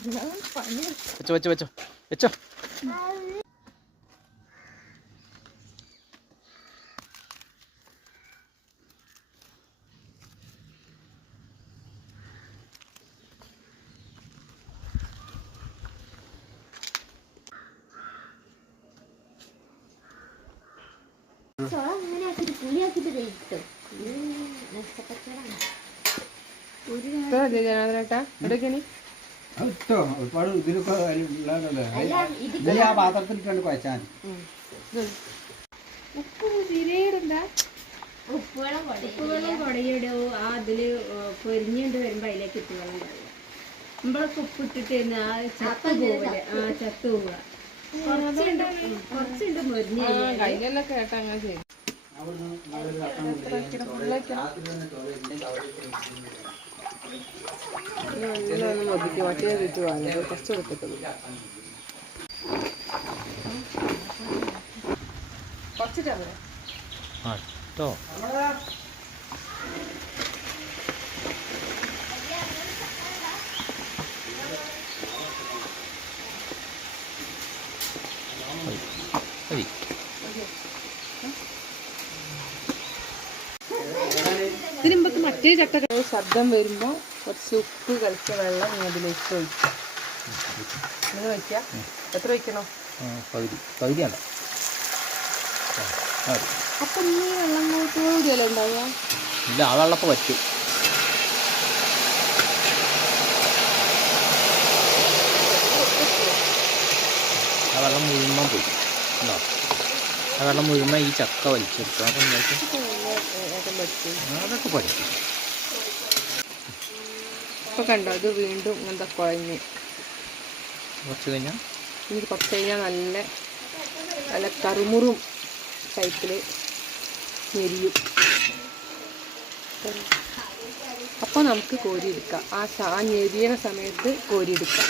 വെച്ചോ വെച്ചോ വെച്ചോ വെച്ചോ. ഒരുപാട് ഇതിലൊക്കെ ആ പാത്രത്തിലിട്ടാണ് കുഴച്ചാൽ ഉപ്പുവെള്ളം കുടയിടോ ആ അതില് പൊരിഞ്ഞുകൊണ്ട് വരുമ്പോ അതിലേക്ക് ഉപ്പുവെള്ളം ഉണ്ടാവില്ല. നമ്മളൊക്കെ ഉപ്പിട്ടിട്ട് ആ ചത്ത് പോവില്ല. ആ ചത്ത് പോവുക കുറച്ചുണ്ട് മൊരിഞ്ഞ് കേട്ടാ അങ്ങനെ ചെയ്യും. ഒതുക്കി മറ്റേ ഇത് വാങ്ങിയത് കുറച്ച് കൊടുത്തിട്ടുള്ളൂ. കുറച്ചിട്ടാ പോലെ കേട്ടോ. ഇതിനുമ്പോ മറ്റേ ചക്ക ശബ്ദം വരുമ്പോ കുറച്ച് ഉപ്പ് കളിച്ച വെള്ളം അതിലേക്ക് ഒഴിക്കാം. ഇങ്ങനെ ഒഴിക്കാം. എത്ര ഒഴിക്കണം? പകുതിയാണ്. അപ്പൊ ഈ വെള്ളം കൂടിയല്ലേ ഉണ്ടാവുക? ഇല്ല, ആ വെള്ളപ്പം പറ്റും. ആ വെള്ളം മുഴുവൻ പോയി. ആ വെള്ളം മുഴുവൻ ഈ ചക്ക വലിച്ചെടുക്കും. അതൊക്കെ പഠിക്കും. ഇപ്പൊ കണ്ടോ, ഇത് വീണ്ടും ഇങ്ങനത്തെ കുഴഞ്ഞ് കുറച്ച് കഴിഞ്ഞാൽ നല്ല നല്ല കറുമുറും ടൈപ്പിൽ ഞെരിയും. അപ്പോൾ നമുക്ക് കോരിയെടുക്കാം. ആ ഞെരിയണ സമയത്ത് കോരിയെടുക്കാം.